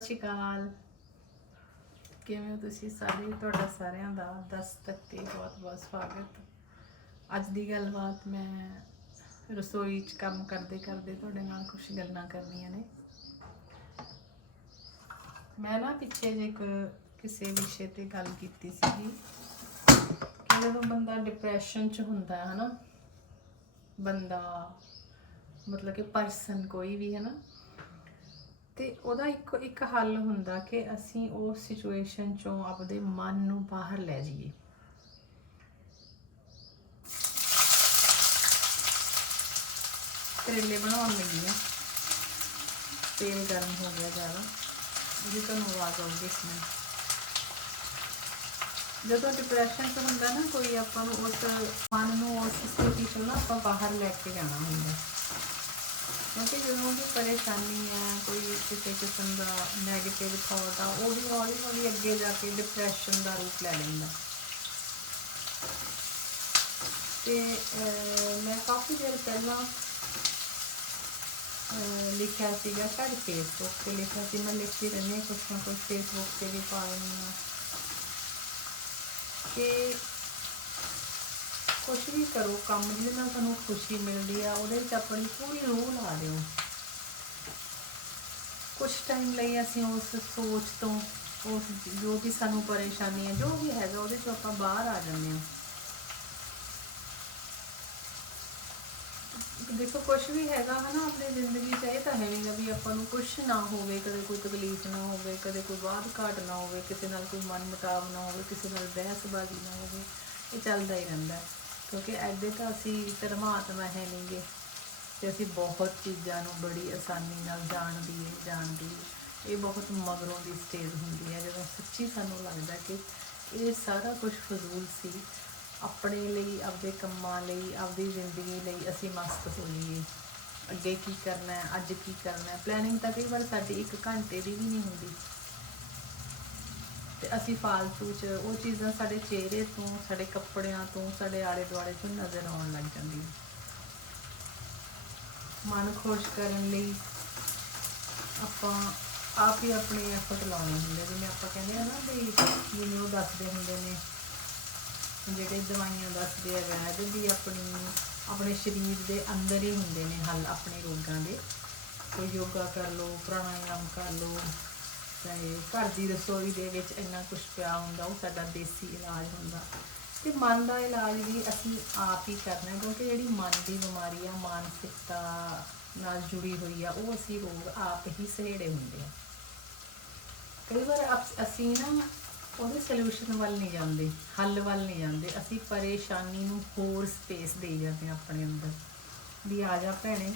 ਸ਼੍ਰੀ ਅਕਾਲ। ਕਿਵੇਂ ਹੋ ਤੁਸੀਂ ਸਾਰੇ? ਤੁਹਾਡਾ ਸਾਰਿਆਂ ਦਾ ਦਸਤਕ ਤੇ ਬਹੁਤ ਬਹੁਤ ਸਵਾਗਤ। ਅੱਜ ਦੀ ਗੱਲਬਾਤ ਮੈਂ ਰਸੋਈ 'ਚ ਕੰਮ ਕਰਦੇ ਕਰਦੇ ਤੁਹਾਡੇ ਨਾਲ ਕੁਝ ਗੱਲਾਂ ਕਰਨੀਆਂ ਨੇ। ਮੈਂ ਨਾ ਪਿੱਛੇ ਜੇ ਇੱਕ ਕਿਸੇ ਵਿਸ਼ੇ ਤੇ ਗੱਲ ਕੀਤੀ ਸੀਗੀ ਕਿ ਜਦੋਂ ਬੰਦਾ ਡਿਪਰੈਸ਼ਨ 'ਚ ਹੁੰਦਾ ਹੈ ਹਨਾ ਬੰਦਾ ਮਤਲਬ ਕਿ ਪਰਸਨ ਕੋਈ ਵੀ ਹੈ ਨਾ ਤੇ ਉਹਦਾ ਇੱਕ ਇੱਕ ਹੱਲ ਹੁੰਦਾ ਕਿ ਅਸੀਂ ਉਸ ਸਿਚੁਏਸ਼ਨ ਚੋਂ ਆਪਦੇ ਮਨ ਨੂੰ ਬਾਹਰ ਲੈ ਜਾਈਏ। ਕਰੇਲੇ ਬਣਾਉਣ ਲੱਗੀ ਆ ਤੇਲ ਗਰਮ ਹੋ ਗਿਆ ਜ਼ਿਆਦਾ। ਜੀ ਤੁਹਾਨੂੰ ਆਵਾਜ਼ ਆਉਂਦੀ ਇਸ में ਜਦੋਂ ਡਿਪਰੈਸ਼ਨ ਚ ਹੁੰਦਾ ਨਾ, ਕੋਈ ਆਪਾਂ ਨੂੰ ਉਸ ਮਨ ਨੂੰ ਉਸ ਸਥਿਤੀ ਚੋਂ ਨਾ ਆਪਾਂ ਬਾਹਰ ਲੈ ਕੇ ਜਾਣਾ ਹੁੰਦਾ। ਕਿਉਂਕਿ ਜਦੋਂ ਵੀ ਪਰੇਸ਼ਾਨੀ ਹੈ, ਕੋਈ ਕਿਸੇ ਕਿਸਮ ਦਾ ਨੈਗੇਟਿਵ ਥਾਟ ਆ, ਉਹ ਵੀ ਹੌਲੀ ਹੌਲੀ ਅੱਗੇ ਜਾ ਕੇ ਡਿਪਰੈਸ਼ਨ ਦਾ ਰੂਪ ਲੈ ਲੈਂਦਾ। ਤੇ ਮੈਂ ਕਾਫੀ ਦੇਰ ਪਹਿਲਾਂ ਲਿਖਿਆ ਸੀਗਾ ਸਾਡੇ ਫੇਸਬੁੱਕ ਤੇ, ਲਿਖਿਆ ਸੀ, ਮੈਂ ਲਿਖਦੀ ਰਹਿੰਦੀ ਹਾਂ ਕੁਛ ਨਾ ਕੁਛ ਫੇਸਬੁੱਕ ਤੇ ਵੀ ਪਾ ਦਿੰਦੀ ਹਾਂ ਕਿ ਕੁਛ ਵੀ ਕਰੋ, ਕੰਮ ਜਿਹਦੇ ਨਾਲ ਤੁਹਾਨੂੰ ਖੁਸ਼ੀ ਮਿਲਦੀ ਆ, ਉਹਦੇ ਵਿੱਚ ਆਪਣੀ ਪੂਰੀ ਰੂਹ ਲਾ ਦਿਓ ਕੁਝ ਟਾਈਮ ਲਈ ਅਸੀਂ ਉਸ ਸੋਚ ਤੋਂ, ਉਸ ਜੋ ਵੀ ਸਾਨੂੰ ਪਰੇਸ਼ਾਨੀ ਹੈ ਜੋ ਵੀ ਹੈਗਾ, ਉਹਦੇ ਤੋਂ ਆਪਾਂ ਬਾਹਰ ਆ ਜਾਂਦੇ ਹਾਂ ਦੇਖੋ ਕੁਝ ਵੀ ਹੈਗਾ ਹਨਾ, ਆਪਣੀ ਜ਼ਿੰਦਗੀ 'ਚ, ਇਹ ਤਾਂ ਹੈ ਨਹੀਂਗਾ ਵੀ ਆਪਾਂ ਨੂੰ ਕੁਝ ਨਾ ਹੋਵੇ, ਕਦੇ ਕੋਈ ਤਕਲੀਫ ਨਾ ਹੋਵੇ, ਕਦੇ ਕੋਈ ਬਾਤ ਘਾਟ ਨਾ ਹੋਵੇ, ਕਿਸੇ ਨਾਲ ਕੋਈ ਮਨ ਮੁਟਾਵ ਨਾ ਹੋਵੇ, ਕਿਸੇ ਨਾਲ ਬਹਿਸਬਾਜ਼ੀ ਨਾ ਹੋਵੇ, ਇਹ ਚੱਲਦਾ ਹੀ ਰਹਿੰਦਾ ਹੈ। ਕਿਉਂਕਿ ਐਡੇ ਤਾਂ ਅਸੀਂ ਪਰਮਾਤਮਾ ਹੈ ਨਹੀਂਗੇ ਤੇ ਅਸੀਂ ਬਹੁਤ ਚੀਜ਼ਾਂ ਨੂੰ ਬੜੀ ਆਸਾਨੀ ਨਾਲ ਜਾਣਦੀ ਹੈ ਜਾਣਦੀ ਇਹ ਬਹੁਤ ਮਗਰੋਂ ਦੀ ਸਟੇਜ ਹੁੰਦੀ ਹੈ ਜਦੋਂ ਸੱਚੀ ਸਾਨੂੰ ਲੱਗਦਾ ਕਿ ਇਹ ਸਾਰਾ ਕੁਝ ਫਜ਼ੂਲ ਸੀ, ਆਪਣੇ ਲਈ, ਆਪਦੇ ਕੰਮਾਂ ਲਈ, ਆਪਦੀ ਜ਼ਿੰਦਗੀ ਲਈ ਅਸੀਂ ਮਸਤ ਹੋ ਜਾਈਏ ਅੱਗੇ ਕੀ ਕਰਨਾ ਹੈ ਅੱਜ ਕੀ ਕਰਨਾ ਹੈ ਪਲੈਨਿੰਗ ਤਾਂ ਕਈ ਵਾਰ ਸਾਡੀ 1 ਘੰਟੇ ਦੀ ਵੀ ਨਹੀਂ ਹੁੰਦੀ। ਤੇ ਅਸੀਂ ਫਾਲਤੂ ਚ ਉਹ ਚੀਜ਼ਾਂ ਸਾਡੇ ਚਿਹਰੇ ਤੋਂ, ਸਾਡੇ ਕੱਪੜਿਆਂ ਤੋਂ, ਸਾਡੇ ਆਲੇ ਦੁਆਲੇ ਤੋਂ ਨਜ਼ਰ ਆਉਣ ਲੱਗ ਜਾਂਦੀਆਂ ਮਨ ਖੁਸ਼ ਕਰਨ ਲਈ ਆਪਾਂ ਆਪ ਹੀ ਆਪਣੇ ਐਫਰਟ ਲਾਉਣੇ ਹੁੰਦੇ ਜਿਵੇਂ ਆਪਾਂ ਕਹਿੰਦੇ ਆ ਨਾ ਵੀ ਜਿਵੇਂ ਉਹ ਦੱਸਦੇ ਹੁੰਦੇ ਨੇ, ਜਿਹੜੇ ਦਵਾਈਆਂ ਦੱਸਦੇ ਆ ਵੈਦ ਵੀ ਆਪਣੀ, ਆਪਣੇ ਸਰੀਰ ਦੇ ਅੰਦਰ ਹੀ ਹੁੰਦੇ ਨੇ ਹੱਲ, ਆਪਣੇ ਰੋਗਾਂ ਦੇ। ਕੋਈ ਯੋਗਾ ਕਰ ਲਓ, ਪ੍ਰਾਣਾਯਾਮ ਕਰ ਲਓ ਚਾਹੇ ਘਰ ਦੀ ਰਸੋਈ ਦੇ ਵਿੱਚ ਇੰਨਾ ਕੁਝ ਪਿਆ ਹੁੰਦਾ, ਉਹ ਸਾਡਾ ਦੇਸੀ ਇਲਾਜ ਹੁੰਦਾ। ਤੇ ਮਨ ਦਾ ਇਲਾਜ ਵੀ ਅਸੀਂ ਆਪ ਹੀ ਕਰਨਾ, ਕਿਉਂਕਿ ਜਿਹੜੀ ਮਨ ਦੀ ਬਿਮਾਰੀ ਆ, ਮਾਨਸਿਕਤਾ ਨਾਲ ਜੁੜੀ ਹੋਈ ਆ, ਉਹ ਅਸੀਂ ਰੋਗ ਆਪ ਹੀ ਸਹੇੜੇ ਹੁੰਦੇ ਆ। ਕਈ ਵਾਰ ਅਪ- ਅਸੀਂ ਨਾ ਉਹਦੇ ਸੋਲੂਸ਼ਨ ਵੱਲ ਨਹੀਂ ਜਾਂਦੇ, ਹੱਲ ਵੱਲ ਨਹੀਂ ਜਾਂਦੇ, ਅਸੀਂ ਪਰੇਸ਼ਾਨੀ ਨੂੰ ਹੋਰ ਸਪੇਸ ਦੇ ਜਾਂਦੇ ਹਾਂ ਆਪਣੇ ਅੰਦਰ। ਵੀ ਆ ਜਾ ਭੈਣੇ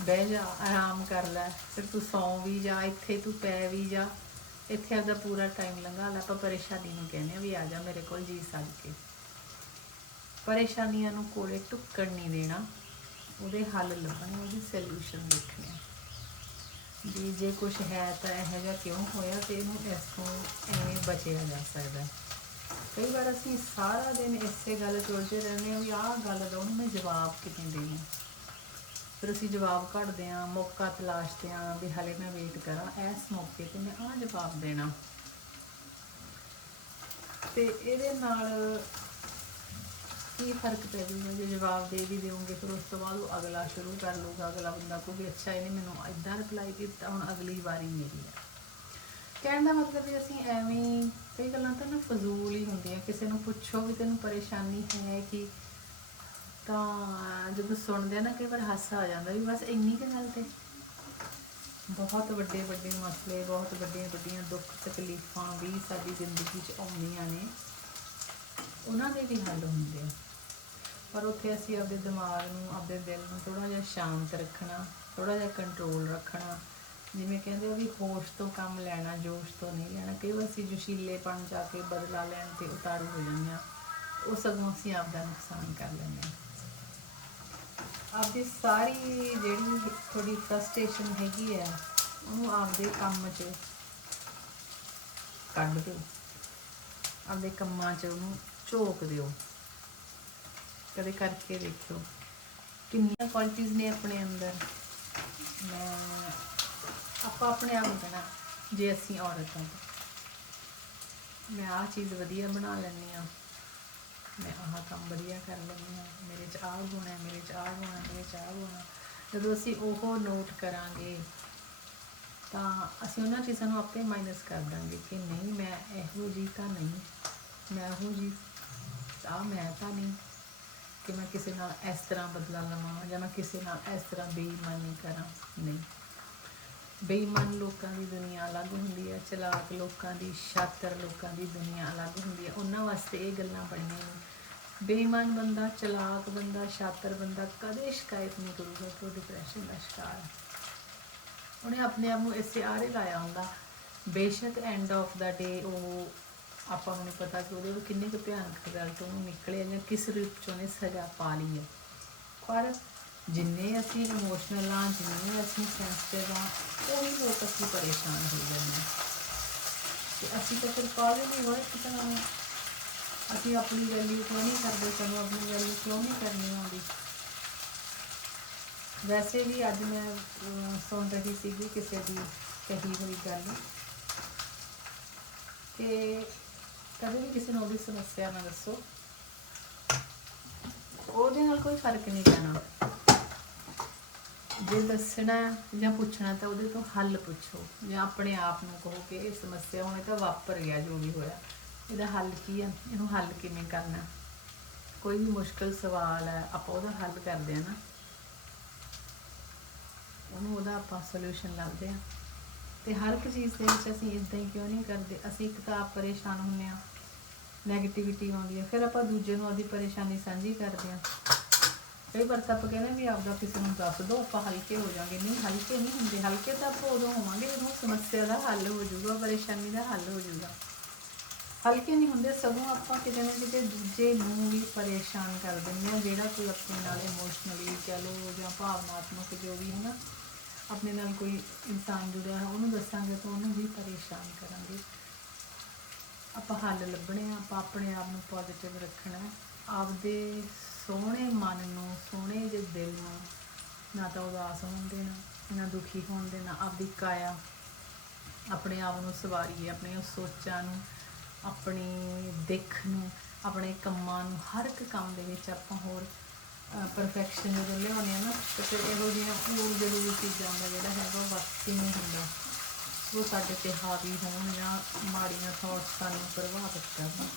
ਬਹਿ ਜਾ, ਆਰਾਮ ਕਰ ਲੈ। ਫਿਰ ਤੂੰ ਸੌਂ ਵੀ ਜਾ, ਇੱਥੇ ਤੂੰ ਪੈ ਵੀ ਜਾ। ਇੱਥੇ ਆਪਦਾ ਪੂਰਾ ਟਾਈਮ ਲੰਘਾ ਲੈ। ਆਪਾਂ ਪਰੇਸ਼ਾਨੀ ਨੂੰ ਕਹਿੰਦੇ ਆ ਵੀ ਆ ਜਾ ਮੇਰੇ ਕੋਲ ਜੀ ਸੱਜ ਕੇ। ਪਰੇਸ਼ਾਨੀਆਂ ਨੂੰ ਕੋਲੇ ਟੁੱਕਣ ਨਹੀਂ ਦੇਣਾ। ਉਹਦੇ ਹੱਲ ਲੱਭਣੇ, ਉਹਦੇ ਸੋਲੂਸ਼ਨ ਦੇਖਣੇ ਆ। ਵੀ ਜੇ ਕੁਝ ਹੈ ਤਾਂ ਇਹੋ ਜਿਹਾ ਕਿਉਂ ਹੋਇਆ ਤੇ ਇਹਨੂੰ ਇਸ ਤੋਂ ਐਵੇਂ ਬਚਿਆ ਜਾ ਸਕਦਾ ਕਈ ਵਾਰ ਅਸੀਂ ਸਾਰਾ ਦਿਨ ਇਸੇ ਗੱਲ 'ਚ ਉਲਝੇ ਰਹਿੰਦੇ ਹਾਂ ਵੀ ਆਹ ਗੱਲ ਦਾ ਉਹਨੂੰ ਮੈਂ ਜਵਾਬ ਕਿਵੇਂ ਦੇਵਾਂ? ਫਿਰ ਅਸੀਂ ਜਵਾਬ ਕੱਢਦੇ ਹਾਂ, ਮੌਕਾ ਤਲਾਸ਼ਦੇ ਹਾਂ ਵੀ ਹਲੇ ਮੈਂ ਵੇਟ ਕਰਾਂ। ਇਸ ਮੌਕੇ ਤੇ ਮੈਂ ਆਹ ਜਵਾਬ ਦੇਣਾ। ਤੇ ਇਹਦੇ ਨਾਲ ਕੀ ਫ਼ਰਕ ਪੈ ਜਾਊਗਾ? ਜੇ ਜਵਾਬ ਦੇ ਵੀ ਦਿਓਗੇ, ਫਿਰ ਉਸ ਤੋਂ ਬਾਅਦ ਉਹ ਅਗਲਾ ਸ਼ੁਰੂ ਕਰ ਲੂਗਾ ਅਗਲਾ ਬੰਦਾ ਕੋਈ ਵੀ ਅੱਛਾ, ਇਹਨੇ ਮੈਨੂੰ ਇਦਾਂ ਰਿਪਲਾਈ ਕੀਤਾ, ਹੁਣ ਅਗਲੀ ਵਾਰੀ ਮੇਰੀ ਹੈ ਕਹਿਣ ਦਾ ਮਤਲਬ ਵੀ ਅਸੀਂ ਐਵੇਂ, ਕਈ ਗੱਲਾਂ ਤਾਂ ਨਾ ਫਜ਼ੂਲ ਹੀ ਹੁੰਦੀਆਂ ਕਿਸੇ ਨੂੰ ਪੁੱਛੋ ਵੀ ਤੈਨੂੰ ਪਰੇਸ਼ਾਨੀ ਹੈ ਕਿ ਤਾਂ ਜਦੋਂ ਸੁਣਦੇ ਆ ਨਾ, ਕਈ ਵਾਰ ਹਾਸਾ ਆ ਜਾਂਦਾ ਵੀ ਬਸ ਇੰਨੀ ਕੁ ਗੱਲ ਤੇ। ਬਹੁਤ ਵੱਡੇ ਵੱਡੇ ਮਸਲੇ, ਬਹੁਤ ਵੱਡੀਆਂ ਵੱਡੀਆਂ ਦੁੱਖ ਤਕਲੀਫਾਂ ਵੀ ਸਾਡੀ ਜ਼ਿੰਦਗੀ 'ਚ ਆਉਂਦੀਆਂ ਨੇ। ਉਹਨਾਂ ਦੇ ਵੀ ਹੱਲ ਹੁੰਦੇ ਆ। ਪਰ ਉੱਥੇ ਅਸੀਂ ਆਪਣੇ ਦਿਮਾਗ ਨੂੰ ਆਪਣੇ ਦਿਲ ਨੂੰ ਥੋੜਾ ਜਿਹਾ ਸ਼ਾਂਤ ਰੱਖਣਾ ਥੋੜਾ ਜਿਹਾ ਕੰਟਰੋਲ ਰੱਖਣਾ। ਜਿਵੇਂ ਕਹਿੰਦੇ ਆ ਵੀ ਹੋਸ਼ ਤੋਂ ਕੰਮ ਲੈਣਾ, ਜੋਸ਼ ਤੋਂ ਨਹੀਂ ਲੈਣਾ। ਕਈ ਵਾਰ ਅਸੀਂ ਜੋਸ਼ੀਲੇਪਣ ਜਾ ਕੇ ਬਦਲਾ ਲੈਣ ਤੇ ਉਤਾਰੂ ਹੋ ਜਾਂਦੇ ਆ। ਉਹ ਸਗੋਂ ਅਸੀਂ ਆਪ ਦਾ ਨੁਕਸਾਨ ਕਰ ਲੈਂਦੇ ਹਾਂ ਆਪਦੀ ਸਾਰੀ ਜਿਹੜੀ ਥੋੜੀ ਫਰਸਟ੍ਰੇਸ਼ਨ ਹੈਗੀ ਹੈ ਉਹਨੂੰ ਆਪਦੇ ਕੰਮ 'ਚ ਕੱਢ ਦਿਓ। ਆਪਦੇ ਕੰਮਾਂ 'ਚ ਉਹਨੂੰ ਝੋਕ ਦਿਓ। ਕਦੇ ਕਰਕੇ ਦੇਖਿਓ। ਕਿੰਨੀਆਂ ਕੁਆਲਿਟੀਆਂ ਨੇ ਆਪਣੇ ਅੰਦਰ? ਮੈਂ, ਆਪਾਂ ਆਪਣੇ ਆਪ ਨੂੰ ਕਹਿਣਾ, ਜੇ ਅਸੀਂ ਔਰਤਾਂ ਤਾਂ। ਮੈਂ ਆਹ ਚੀਜ਼ ਵਧੀਆ ਬਣਾ ਲੈਂਦੀ ਆ ਮੈਂ ਆਹ ਕੰਮ ਵਧੀਆ ਕਰ ਲੈਂਦੀ ਹਾਂ, ਮੇਰੇ 'ਚ ਆਹ ਗੁਣ ਹੈ, ਮੇਰੇ 'ਚ ਆਹ ਗੁਣ ਹੈ, ਮੇਰੇ 'ਚ ਆਹ ਗੁਣ ਹੈ। ਜਦੋਂ ਅਸੀਂ ਉਹ ਨੋਟ ਕਰਾਂਗੇ, ਤਾਂ ਅਸੀਂ ਉਹਨਾਂ ਚੀਜ਼ਾਂ ਨੂੰ ਆਪੇ ਮਾਈਨਸ ਕਰ ਦਾਂਗੇ ਕਿ ਨਹੀਂ, ਮੈਂ ਇਹੋ ਜੀ ਤਾਂ ਨਹੀਂ, ਮੈਂ ਇਹੋ ਜੀ ਆ ਮੈਂ ਤਾਂ ਨਹੀਂ, ਕਿ ਮੈਂ ਕਿਸੇ ਨਾਲ ਇਸ ਤਰ੍ਹਾਂ ਬਦਲਾ ਲਵਾਂ ਜਾਂ ਮੈਂ ਕਿਸੇ ਨਾਲ ਇਸ ਤਰ੍ਹਾਂ ਬੇਈਮਾਨੀ ਕਰਾਂ। ਨਹੀਂ। ਬੇਈਮਾਨ ਲੋਕਾਂ ਦੀ ਦੁਨੀਆ ਅਲੱਗ ਹੁੰਦੀ ਹੈ, ਚਲਾਕ ਲੋਕਾਂ ਦੀ, ਸ਼ਾਤਰ ਲੋਕਾਂ ਦੀ ਦੁਨੀਆ ਅਲੱਗ ਹੁੰਦੀ ਹੈ। ਉਹਨਾਂ ਵਾਸਤੇ ਇਹ ਗੱਲਾਂ ਬਣੀਆਂ ਨੇ। ਬੇਈਮਾਨ ਬੰਦਾ, ਚਲਾਕ ਬੰਦਾ, ਸ਼ਾਤਰ ਬੰਦਾ ਕਦੇ ਸ਼ਿਕਾਇਤ ਨਹੀਂ ਕਰੂਗਾ ਕਿ ਉਹ ਡਿਪਰੈਸ਼ਨ ਦਾ ਸ਼ਿਕਾਰ ਹੈ। ਉਹਨੇ ਆਪਣੇ ਆਪ ਨੂੰ ਇਸੇ ਆਰੇ ਲਾਇਆ ਹੁੰਦਾ। ਬੇਸ਼ੱਕ ਐਂਡ ਆਫ ਦਾ ਡੇ ਉਹ ਆਪਾਂ ਨੂੰ ਪਤਾ ਕਿ ਉਹਦੇ ਕਿੰਨੇ ਕੁ ਭਿਆਨਕ ਗੱਲ ਤੋਂ ਉਹਨੂੰ ਨਿਕਲਿਆ ਜਾਂ ਕਿਸ ਰੂਪ ਚ ਉਹਨੇ ਸਜ਼ਾ ਪਾ ਲਈ ਹੈ। ਪਰ ਜਿੰਨੇ ਅਸੀਂ ਇਮੋਸ਼ਨਲ ਆ ਜਿੰਨੇ ਅਸੀਂ ਸੈਂਸਿਟਿਵ ਆ ਉਹੀ ਲੋਕ ਅਸੀਂ ਪਰੇਸ਼ਾਨ ਹੋ ਜਾਂਦੇ ਹਾਂ। ਤੇ ਅਸੀਂ ਤਾਂ ਫਿਰ ਕਾਲੇ ਨਹੀਂ ਹੋਏ ਕਿ ਤਾਂ ਅਸੀਂ ਆਪਣੀ ਵੈਲਿਊ ਕਿਉਂ ਨਹੀਂ ਕਰਦੇ? ਸਾਨੂੰ ਆਪਣੀ ਵੈਲਿਊ ਕਿਉਂ ਨਹੀਂ ਕਰਨੀ ਆਉਂਦੀ? ਵੈਸੇ ਵੀ ਅੱਜ ਮੈਂ ਸੁਣ ਰਹੀ ਸੀਗੀ ਕਿਸੇ ਦੀ ਕਹੀ ਹੋਈ ਗੱਲ। ਕਿ ਕਦੇ ਵੀ ਕਿਸੇ ਨੂੰ ਉਹਦੀ ਸਮੱਸਿਆ ਨਾ ਦੱਸੋ। ਉਹਦੇ ਨਾਲ ਕੋਈ ਫ਼ਰਕ ਨਹੀਂ ਪੈਣਾ। ਜੇ ਦੱਸਣਾ ਜਾਂ ਪੁੱਛਣਾ ਤਾਂ ਉਹਦੇ ਤੋਂ ਹੱਲ ਪੁੱਛੋ। ਜਾਂ ਆਪਣੇ ਆਪ ਨੂੰ ਕਹੋ ਕਿ ਇਹ ਸਮੱਸਿਆ ਹੁਣ ਇਹ ਤਾਂ ਵਾਪਰ ਗਿਆ ਜੋ ਵੀ ਹੋਇਆ। ਇਹਦਾ ਹੱਲ ਕੀ ਹੈ ਇਹਨੂੰ ਹੱਲ ਕਿਵੇਂ ਕਰਨਾ? ਕੋਈ ਵੀ ਮੁਸ਼ਕਲ ਸਵਾਲ ਹੈ ਆਪਾਂ ਉਹਦਾ ਹੱਲ ਕਰਦੇ ਆ ਨਾ। ਉਹਨੂੰ ਉਹਦਾ ਆਪਾਂ ਸੋਲੂਸ਼ਨ ਲੱਭਦੇ ਆ। ਤੇ ਹਰ ਇੱਕ ਚੀਜ਼ ਦੇ ਵਿੱਚ ਅਸੀਂ ਇਦਾਂ ਹੀ ਕਿਉਂ ਨਹੀਂ ਕਰਦੇ? ਅਸੀਂ ਇੱਕ ਤਾਂ ਆਪ ਪਰੇਸ਼ਾਨ ਹੁੰਨੇ ਆ। ਨੈਗੇਟਿਵਿਟੀ ਆਉਂਦੀ ਹੈ ਫਿਰ ਆਪਾਂ ਦੂਜੇ ਨੂੰ ਉਹਦੀ ਪਰੇਸ਼ਾਨੀ ਸਾਂਝੀ ਕਰਦੇ ਆ। ਕਈ ਵਾਰ ਤਾਂ ਆਪਾਂ ਕਹਿੰਦੇ ਵੀ ਆਪਦਾ ਕਿਸੇ ਨੂੰ ਦੱਸ ਦਿਓ, ਆਪਾਂ ਹਲਕੇ ਹੋ ਜਾਾਂਗੇ। ਨਹੀਂ, ਹਲਕੇ ਨਹੀਂ ਹੁੰਦੇ। ਹਲਕੇ ਤਾਂ ਆਪਾਂ ਉਦੋਂ ਹੋਵਾਂਗੇ ਜਦੋਂ ਸਮੱਸਿਆ ਦਾ ਹੱਲ ਹੋ ਜਾਊਗਾ, ਪਰੇਸ਼ਾਨੀ ਦਾ ਹੱਲ ਹੋ ਜਾਊਗਾ। ਹਲਕੇ ਨਹੀਂ ਹੁੰਦੇ, ਸਗੋਂ ਆਪਾਂ ਕਿਤੇ ਨਾ ਕਿਤੇ ਦੂਜੇ ਨੂੰ ਵੀ ਪਰੇਸ਼ਾਨ ਕਰ ਦਿੰਦੇ ਹਾਂ, ਜਿਹੜਾ ਕੋਈ ਆਪਣੇ ਨਾਲ ਇਮੋਸ਼ਨਲੀ ਕਹ ਲਓ ਜਾਂ ਭਾਵਨਾਤਮਕ ਜੋ ਵੀ ਹੈ ਨਾ, ਆਪਣੇ ਨਾਲ ਕੋਈ ਇਨਸਾਨ ਜੁੜਿਆ ਹੈ ਉਹਨੂੰ ਦੱਸਾਂਗੇ ਤਾਂ ਉਹਨੂੰ ਵੀ ਪਰੇਸ਼ਾਨ ਕਰਾਂਗੇ। ਆਪਾਂ ਹੱਲ ਲੱਭਣੇ ਆ, ਆਪਾਂ ਆਪਣੇ ਆਪ ਨੂੰ ਪੋਜ਼ਿਟਿਵ ਰੱਖਣਾ ਆਪਦੇ ਸੋਹਣੇ ਮਨ ਨੂੰ, ਸੋਹਣੇ ਜਿਹੇ ਦਿਲ ਨੂੰ, ਨਾ ਤਾਂ ਉਦਾਸ ਹੋਣ ਦੇਣਾ, ਨਾ ਦੁਖੀ ਹੋਣ ਦੇਣਾ, ਆਪਦੀ ਕਾਇਆ ਆਪਣੇ ਆਪ ਨੂੰ ਸਵਾਰੀਏ ਆਪਣੀਆਂ ਸੋਚਾਂ ਨੂੰ, ਆਪਣੀ ਦਿੱਖ ਨੂੰ, ਆਪਣੇ ਕੰਮਾਂ ਨੂੰ, ਹਰ ਇੱਕ ਕੰਮ ਦੇ ਵਿੱਚ ਆਪਾਂ ਹੋਰ ਪਰਫੈਕਸ਼ਨ ਜਦੋਂ ਲਿਆਉਂਦੇ ਆ ਨਾ, ਤੇ ਫਿਰ ਇਹੋ ਜਿਹੀਆਂ ਹੋਰ ਜ਼ਰੂਰੀ ਚੀਜ਼ਾਂ ਦਾ ਜਿਹੜਾ ਹੈਗਾ ਉਹ ਵਕਤ ਹੀ ਨਹੀਂ ਹੁੰਦਾ। ਉਹ ਸਾਡੇ ਤੇ ਹਾਵੀ ਹੋਣ ਜਾਂ ਮਾੜੀਆਂ ਥਾਟਸ ਸਾਨੂੰ ਪ੍ਰਭਾਵਿਤ ਕਰਨ।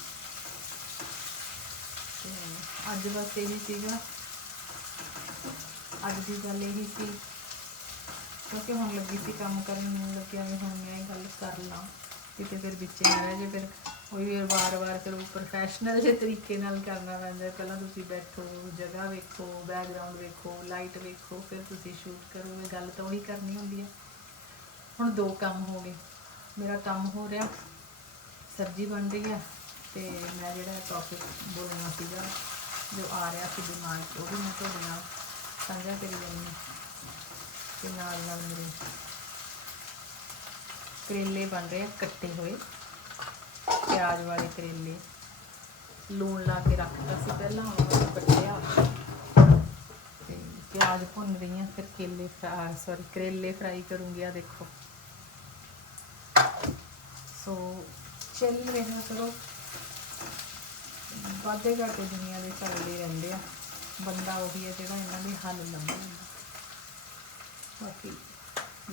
ਅੱਜ ਬਸ ਇਹੀ ਸੀਗਾ। ਅੱਜ ਦੀ ਗੱਲ ਇਹੀ ਸੀ। ਕਿਉਂਕਿ ਹੁਣ ਲੱਗੀ ਸੀ ਕੰਮ ਕਰਨ ਨੂੰ, ਲੱਗਿਆ ਵੀ ਹੁਣ ਮੈਂ ਇਹ ਗੱਲ ਕਰ ਲਾਂ। ਕਿਤੇ ਫਿਰ ਵਿੱਚ ਨਾ ਰਹਿ ਜੇ ਫਿਰ ਉਹੀ ਵਾਰ-ਵਾਰ ਚਲੋ ਪ੍ਰੋਫੈਸ਼ਨਲ ਜਿਹੇ ਤਰੀਕੇ ਨਾਲ ਕਰਨਾ ਪੈਂਦਾ। ਪਹਿਲਾਂ ਤੁਸੀਂ ਬੈਠੋ, ਜਗ੍ਹਾ ਵੇਖੋ ਬੈਕਗ੍ਰਾਉਂਡ ਵੇਖੋ ਲਾਈਟ ਵੇਖੋ, ਫਿਰ ਤੁਸੀਂ ਸ਼ੂਟ ਕਰੋ। ਇਹ ਗੱਲ ਤਾਂ ਉਹੀ ਕਰਨੀ ਹੁੰਦੀ ਹੈ ਹੁਣ ਦੋ ਕੰਮ ਹੋ ਗਏ। ਮੇਰਾ ਕੰਮ ਹੋ ਰਿਹਾ। ਸਬਜ਼ੀ ਬਣ ਰਹੀ ਹੈ ਤੇ ਮੈਂ ਜਿਹੜਾ ਟੌਪਿਕ ਬੋਲਣਾ ਸੀਗਾ, ਜੋ ਆ ਰਿਹਾ ਸੀ ਦਿਮਾਗ 'ਚ, ਉਹ ਵੀ ਮੈਂ ਤੁਹਾਡੇ ਨਾਲ ਸਾਂਝਾ ਕਰੀ ਜਾਂਦੀ ਤੇ ਨਾਲ ਨਾਲ ਮੇਰੇ ਕਰੇਲੇ ਬਣ ਰਹੇ ਆ, ਕੱਟੇ ਹੋਏ। ਪਿਆਜ਼ ਵਾਲੇ ਕਰੇਲੇ। ਲੂਣ ਲਾ ਕੇ ਰੱਖਤਾ ਸੀ ਪਹਿਲਾਂ ਉਹਨਾਂ ਕੱਟਿਆ। ਤੇ ਪਿਆਜ਼ ਭੁੰਨ ਰਹੀ ਹਾਂ ਫਿਰ ਕੇਲੇ ਫਰਾ ਸੌਰੀ ਕਰੇਲੇ ਫਰਾਈ ਕਰੂੰਗੀ ਆ ਦੇਖੋ। ਸੋ ਚੱਲ ਰਿਹਾ ਚਲੋ ਵਾਧੇ ਘਾਟੇ ਦੁਨੀਆ ਦੇ ਚੱਲਦੇ ਰਹਿੰਦੇ ਆ। ਬੰਦਾ ਉਹੀ ਹੈ ਜਿਹੜਾ ਇਹਨਾਂ ਦੇ ਹੱਲ ਲੱਭਦਾ ਬਾਕੀ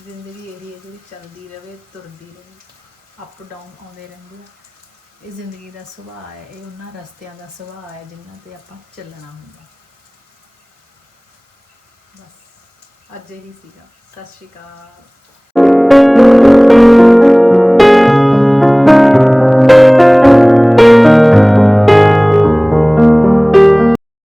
ਜ਼ਿੰਦਗੀ ਇਹੀ ਹੈ ਜਿਹੜੀ ਚੱਲਦੀ ਰਹੇ ਤੁਰਦੀ ਰਹੇ ਅਪ ਡਾਊਨ ਆਉਂਦੇ ਰਹਿੰਦੇ ਆ। ਇਹ ਜ਼ਿੰਦਗੀ ਦਾ ਸੁਭਾਅ ਹੈ, ਇਹ ਉਹਨਾਂ ਰਸਤਿਆਂ ਦਾ ਸੁਭਾਅ ਹੈ ਜਿਨ੍ਹਾਂ ਤੇ ਆਪਾਂ ਚੱਲਣਾ ਹੁੰਦਾ। ਬਸ, ਅੱਜ ਇਹੀ ਸੀਗਾ। ਸਤਿ ਸ਼੍ਰੀ ਅਕਾਲ।